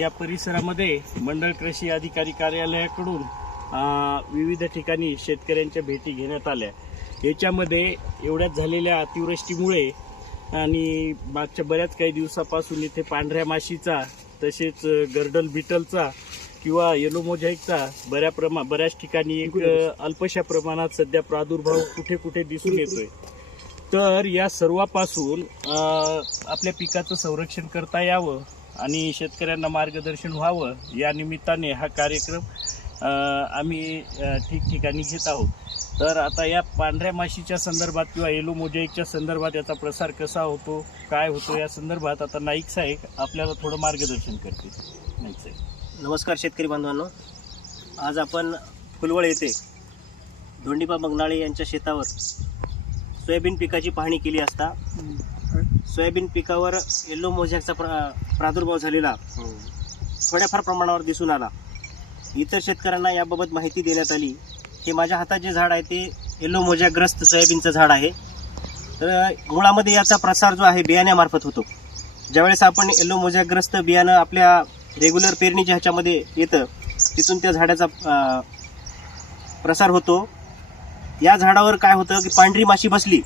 या परिसरामध्ये मंडळ कृषी अधिकारी कार्यालयाकडून विविध ठिकाणी शेतकऱ्यांच्या भेटी घेण्यात आल्या। याच्यामध्ये एवढ्याच झालेल्या अतिवृष्टीमुळे आणि मागच्या बऱ्याच काही दिवसापासून इथे पांढऱ्या माशीचा तसेच गर्डल बिटलचा किंवा येलो मोझॅइकचा बऱ्याच ठिकाणी एक अल्पशा प्रमाणात सध्या प्रादुर्भाव कुठे कुठे दिसून येतोय। तर या सर्वापासून आपल्या पिकाचं संरक्षण करता यावं आणि शेतकऱ्यांना मार्गदर्शन व्हावं या निमित्ताने हा कार्यक्रम आम्ही ठिकठिकाणी घेत आहोत। तर आता या पांढऱ्या माशीच्या संदर्भात किंवा येलो मोझॅइकच्या संदर्भात याचा प्रसार कसा होतो, काय होतो या संदर्भात आता नाईक साहेब आपल्याला थोडं मार्गदर्शन करतील। नाईक साहेब नमस्कार शेतकरी बांधवांनो, आज आपण फुलवळ येथे धोंडीबा बगनाळे यांच्या शेतावर सोयाबीन पिकाची पाहणी केली असता सोयाबीन पिकावर येलो मोझॅइकचा प्रादुर्भाव झालेला थोड्याफार प्रमाणावर दिसून आला। इतर शेतकऱ्यांना याबाबत माहिती देण्यात आली। हे माझ्या हातात जे झाड आहे ते येलो मोझॅइकग्रस्त सोयाबीनचं झाड आहे। तर मुळामध्ये याचा प्रसार जो आहे बियाण्यामार्फत होतो। ज्यावेळेस आपण येलो मोझॅइकग्रस्त बियाणं आपल्या रेग्युलर पेरणीच्या ह्याच्यामध्ये येतं तिथून त्या झाडाचा प्रसार होतो। या झाडावर काय होतं की पांढरी माशी बसली।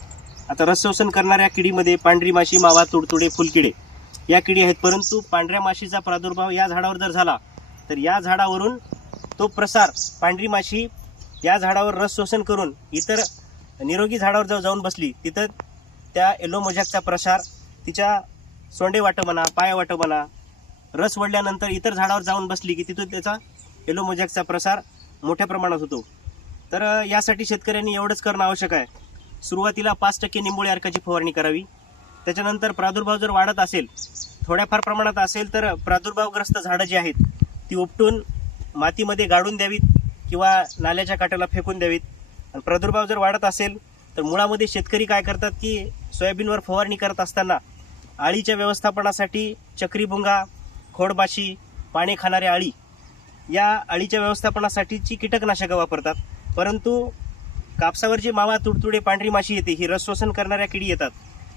आता रस शोषण करणाऱ्या किडीमध्ये पांढरी माशी, मावा, तुडतुडे, फुलकिडे या किडी आहेत। परंतु पांढऱ्या माशीचा प्रादुर्भाव या झाडावर जर झाला तर या झाडावरून तो प्रसार पांढरी माशी या झाडावर रस शोषण करून इतर निरोगी झाडावर जर जाऊन बसली तिथं त्या येलो मोझॅइकचा प्रसार तिच्या सोंडे वाटं म्हणा, पाया वाटं म्हणा, रस वडल्यानंतर इतर झाडावर जाऊन बसली की तिथून त्याचा येलो मोझॅइकचा प्रसार मोठ्या प्रमाणात होतो। तर यासाठी शेतकऱ्यांनी एवढंच करणं आवश्यक आहे। सुरुवातीला 5% निंबोळी अर्काची फवारणी करावी। त्याच्यानंतर प्रादुर्भाव जर वाढत असेल, थोड्याफार प्रमाणात असेल तर प्रादुर्भावग्रस्त झाडं जी आहेत ती उपटून मातीमध्ये गाडून द्यावीत किंवा नाल्याच्या काठाला फेकून द्यावीत। आणि प्रादुर्भाव जर वाढत असेल तर मुळामध्ये शेतकरी काय करतात की सोयाबीनवर फवारणी करत असताना आळीच्या व्यवस्थापनासाठी चक्रीभुंगा, खोडबाशी, पाणी खाणाऱ्या आळी या आळीच्या व्यवस्थापनासाठीची कीटकनाशकं वापरतात। परंतु कापसावर जे मावा, तुडतुडे, पांढरी माशी येते ही रस शोषण करणाऱ्या किडी येतात,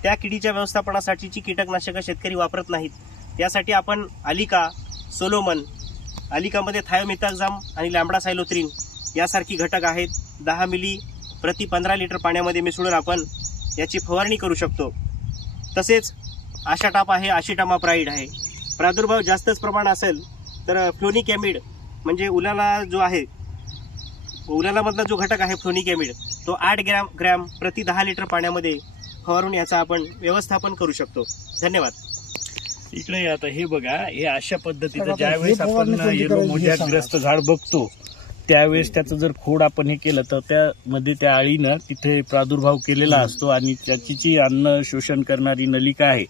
त्या किडीच्या व्यवस्थापनासाठीची कीटकनाशकं शेतकरी वापरत नाहीत। यासाठी आपण आलिका, सोलोमन, आलिकामध्ये थायोमिथाक्झाम आणि लॅम्बडासायलोथ्रिन यासारखी घटक आहेत। 10 मिली प्रति 15 लिटर पाण्यामध्ये मिसळून आपण याची फवारणी करू शकतो। तसेच आशाटाप आहे, आशिटामाप्राइड आहे। प्रादुर्भाव जास्तच प्रमाण असेल तर फ्लोनिक ॲमिड म्हणजे उलाला जो आहे, उलालामधला जो घटक आहे फ्लोनिक ॲमिड तो 8 ग्रॅम प्रति 10 लिटर पाण्यामध्ये फवारून याचा आपण व्यवस्थापन करू शकतो। धन्यवाद। इकडे आता हे बघा, हे अशा पद्धतीचं ज्यावेळेस आपण येलो मोझॅइकग्रस्त झाड बघतो त्यावेळेस त्याचं जर खोड आपण हे केलं तर त्यामध्ये त्या आळीनं तिथे प्रादुर्भाव केलेला असतो आणि त्याची जी अन्न शोषण करणारी नलिका आहे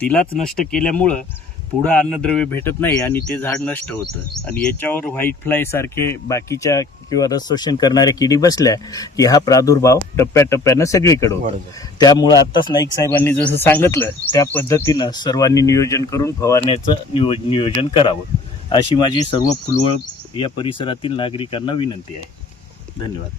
तिलाच नष्ट केल्यामुळं पुढं अन्नद्रव्य भेटत नाही आणि ते झाड नष्ट होतं। आणि याच्यावर व्हाईट फ्लाय सारखे बाकीच्या किंवा रस शोषण करणाऱ्या किडी बसल्या की हा प्रादुर्भाव टप्प्याटप्प्यानं सगळीकडे होतो। त्यामुळं आत्ताच नाईक साहेबांनी जसं सांगितलं त्या पद्धतीनं सर्वांनी नियोजन करून फवारण्याचं नियोजन करावं अशी माझी सर्व फुलवळ या परिसरातील नागरिकांना विनंती आहे। धन्यवाद।